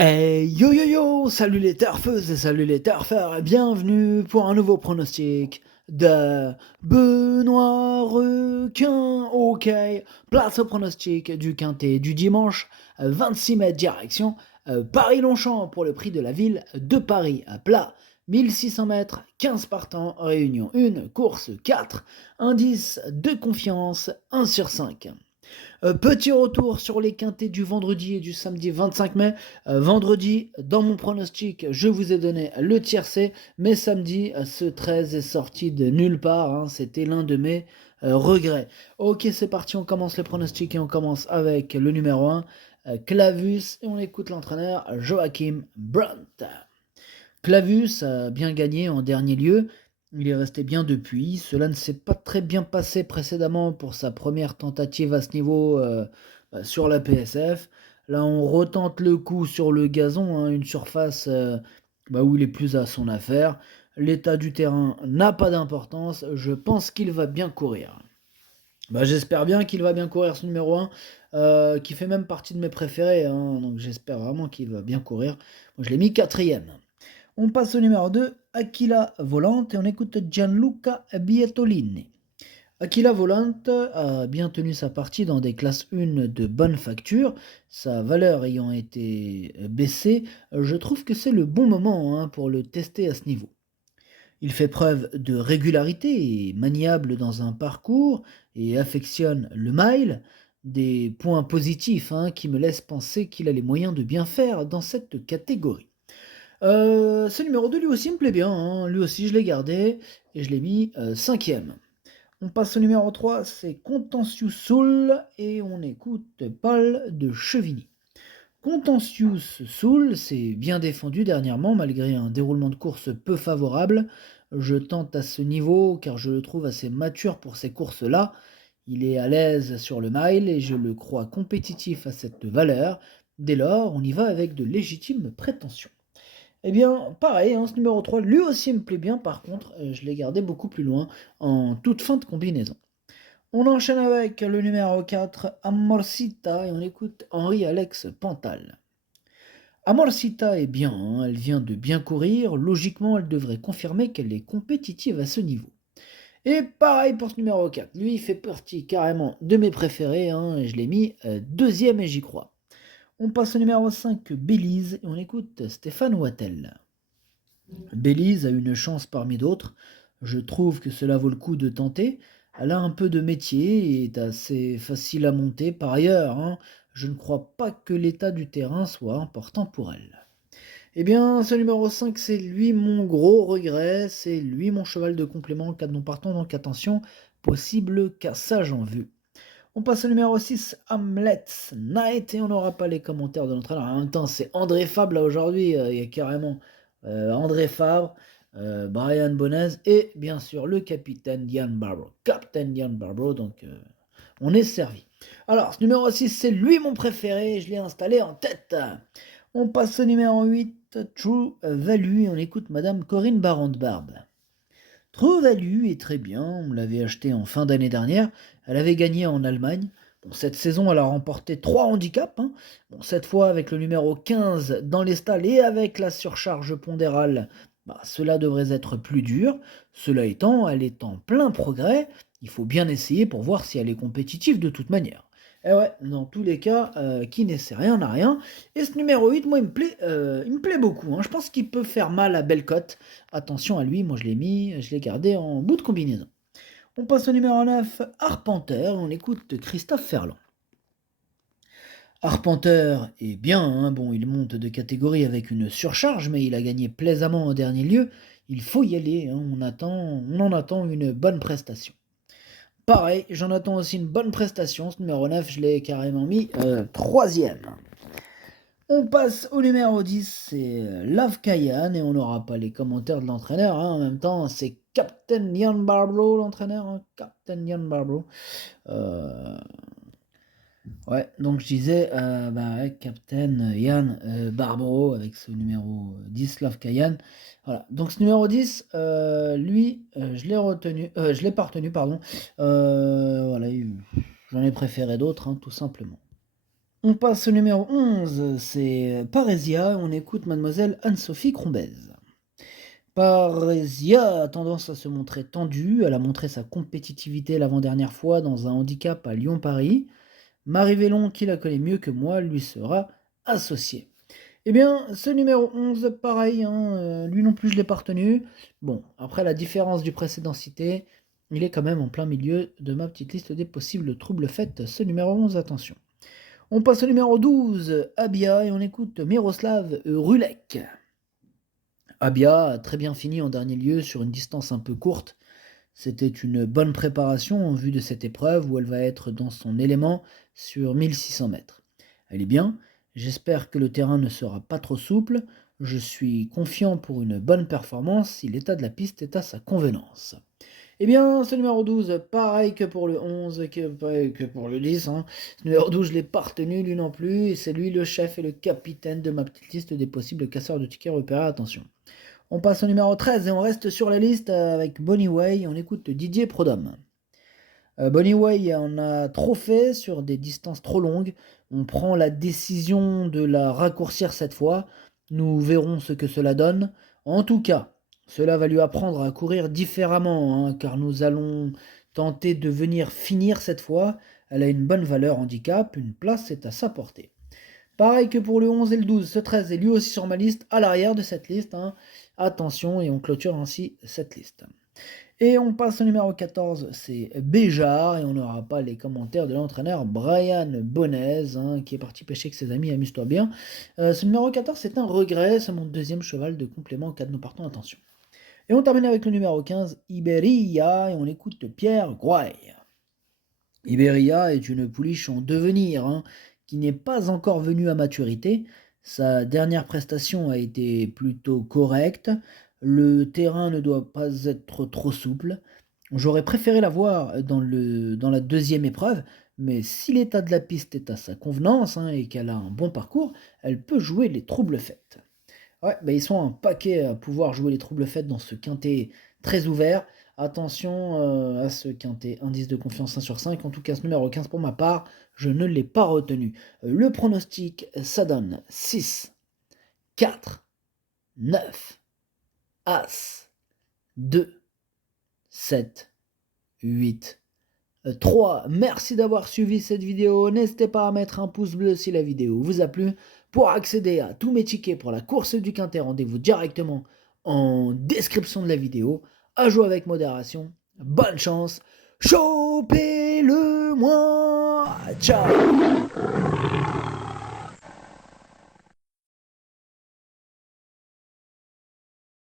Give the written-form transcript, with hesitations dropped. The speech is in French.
Hey yo yo yo, salut les turfeuses et salut les turfeurs et bienvenue pour un nouveau pronostic de Benoît Requin. Ok, place au pronostic du quintet du dimanche 26 mai direction Paris-Longchamp pour le prix de la ville de Paris à plat. 1600 mètres, 15 partants, réunion 1, course 4, indice de confiance 1 sur 5. Petit retour sur les quintés du vendredi et du samedi 25 mai. Vendredi, dans mon pronostic, je vous ai donné le tiercé, mais samedi, ce 13 est sorti de nulle part. C'était l'un de mes regrets. Ok, c'est parti, on commence les pronostics et on commence avec le numéro 1, Clavus, et on écoute l'entraîneur Joachim Brandt. Clavus a bien gagné en dernier lieu, il est resté bien depuis. Cela ne s'est pas très bien passé précédemment pour sa première tentative à ce niveau sur la PSF. Là, on retente le coup sur le gazon, une surface où il est plus à son affaire. L'état du terrain n'a pas d'importance, je pense qu'il va bien courir. J'espère bien qu'il va bien courir ce numéro 1, qui fait même partie de mes préférés, donc j'espère vraiment qu'il va bien courir. Moi, je l'ai mis quatrième. On passe au numéro 2, Aquila Volante, et on écoute Gianluca Bietolini. Aquila Volante a bien tenu sa partie dans des classes 1 de bonne facture, sa valeur ayant été baissée, je trouve que c'est le bon moment pour le tester à ce niveau. Il fait preuve de régularité et maniable dans un parcours et affectionne le mile, des points positifs qui me laissent penser qu'il a les moyens de bien faire dans cette catégorie. Ce numéro 2 lui aussi me plaît bien, lui aussi je l'ai gardé et je l'ai mis 5e. On passe au numéro 3, c'est Contentious Soul et on écoute Paul de Chevigny. Contentious Soul s'est bien défendu dernièrement malgré un déroulement de course peu favorable. Je tente à ce niveau car je le trouve assez mature pour ces courses-là. Il est à l'aise sur le mile et je le crois compétitif à cette valeur. Dès lors, on y va avec de légitimes prétentions. Eh bien, pareil, ce numéro 3, lui aussi me plaît bien, par contre, je l'ai gardé beaucoup plus loin, en toute fin de combinaison. On enchaîne avec le numéro 4, Amorcita, et on écoute Henri-Alex Pantal. Amorcita est bien, elle vient de bien courir, logiquement elle devrait confirmer qu'elle est compétitive à ce niveau. Et pareil pour ce numéro 4, lui il fait partie carrément de mes préférés, et je l'ai mis deuxième et j'y crois. On passe au numéro 5, Belize, et on écoute Stéphane Wattel. Belize a une chance parmi d'autres. Je trouve que cela vaut le coup de tenter. Elle a un peu de métier et est assez facile à monter. Par ailleurs, je ne crois pas que l'état du terrain soit important pour elle. Eh bien, ce numéro 5, c'est lui mon gros regret. C'est lui mon cheval de complément en cas de non partant. Donc attention, possible cassage en vue. On passe au numéro 6, Hamlet's Night, et on n'aura pas les commentaires de l'entraîneur. En même temps, c'est André Fabre là aujourd'hui, il y a carrément André Fabre, Brian Bonez et bien sûr le capitaine Diane Barbro. Captain Diane Barbro, donc on est servi. Alors, ce numéro 6, c'est lui mon préféré, je l'ai installé en tête. On passe au numéro 8, True Value, et on écoute Madame Corinne Baron de Barbe. True Value est très bien, on l'avait acheté en fin d'année dernière, elle avait gagné en Allemagne. Bon, cette saison, elle a remporté 3 handicaps. Bon, cette fois, avec le numéro 15 dans les stalles et avec la surcharge pondérale, cela devrait être plus dur. Cela étant, elle est en plein progrès. Il faut bien essayer pour voir si elle est compétitive de toute manière. Et ouais, dans tous les cas, qui n'essaie rien n'a rien. Et ce numéro 8, moi, il me plaît beaucoup. Je pense qu'il peut faire mal à Bellecote. Attention à lui, moi je l'ai gardé en bout de combinaison. On passe au numéro 9, Arpenteur, on écoute Christophe Ferland. Arpenteur est bien, bon il monte de catégorie avec une surcharge, mais il a gagné plaisamment en dernier lieu. Il faut y aller, on en attend une bonne prestation. Pareil, j'en attends aussi une bonne prestation, ce numéro 9, je l'ai carrément mis troisième. On passe au numéro 10, c'est Love Kayan, et on n'aura pas les commentaires de l'entraîneur. En même temps, c'est Captain Ian Barbro, l'entraîneur. Captain Ian Barbro. Ouais, donc je disais, ouais, Captain Ian Barbro avec ce numéro 10, Love Kayan. Voilà, donc ce numéro 10, lui, je l'ai pas retenu, pardon. Voilà, j'en ai préféré d'autres, tout simplement. On passe au numéro 11, c'est Parésia, on écoute mademoiselle Anne-Sophie Crombez. Parésia a tendance à se montrer tendue, elle a montré sa compétitivité l'avant-dernière fois dans un handicap à Lyon-Paris. Marie Vélon, qui la connaît mieux que moi, lui sera associée. Eh bien, ce numéro 11, pareil, hein, lui non plus je l'ai pas retenu. Bon, après la différence du précédent cité, il est quand même en plein milieu de ma petite liste des possibles troubles faits, ce numéro 11, attention. On passe au numéro 12, Abia, et on écoute Miroslav Rulek. Abia a très bien fini en dernier lieu sur une distance un peu courte. C'était une bonne préparation en vue de cette épreuve où elle va être dans son élément sur 1600 mètres. Elle est bien, j'espère que le terrain ne sera pas trop souple, je suis confiant pour une bonne performance si l'état de la piste est à sa convenance. Eh bien, ce numéro 12, pareil que pour le 11, pareil que pour le 10. Ce numéro 12, je ne l'ai pas retenu, lui non plus, et c'est lui le chef et le capitaine de ma petite liste des possibles casseurs de tickets repérés. Attention. On passe au numéro 13 et on reste sur la liste avec Bonnie Way, on écoute Didier Prodhomme. Bonnie Way en a trop fait sur des distances trop longues, on prend la décision de la raccourcir cette fois, nous verrons ce que cela donne. En tout cas, cela va lui apprendre à courir différemment, car nous allons tenter de venir finir cette fois. Elle a une bonne valeur handicap, une place est à sa portée. Pareil que pour le 11 et le 12, ce 13 est lui aussi sur ma liste, à l'arrière de cette liste. Attention, et on clôture ainsi cette liste. Et on passe au numéro 14, c'est Béjar, et on n'aura pas les commentaires de l'entraîneur Brian Bonez, qui est parti pêcher avec ses amis, amuse-toi bien. Ce numéro 14, c'est un regret, c'est mon deuxième cheval de complément en cas de nous partons, attention. Et on termine avec le numéro 15, Iberia, et on écoute Pierre Gouaille. Iberia est une pouliche en devenir, qui n'est pas encore venue à maturité. Sa dernière prestation a été plutôt correcte. Le terrain ne doit pas être trop souple. J'aurais préféré la voir dans la deuxième épreuve, mais si l'état de la piste est à sa convenance, et qu'elle a un bon parcours, elle peut jouer les troubles faites. Ouais, ils sont un paquet à pouvoir jouer les troubles faites dans ce quintet très ouvert. Attention à ce quintet, indice de confiance 1 sur 5. En tout cas, ce numéro 15 pour ma part, je ne l'ai pas retenu. Le pronostic, ça donne 6, 4, 9, As, 2, 7, 8, 3. Merci d'avoir suivi cette vidéo. N'hésitez pas à mettre un pouce bleu si la vidéo vous a plu. Pour accéder à tous mes tickets pour la course du quintet, rendez-vous directement en description de la vidéo. À jouer avec modération. Bonne chance. Chopez-le moi. Ciao.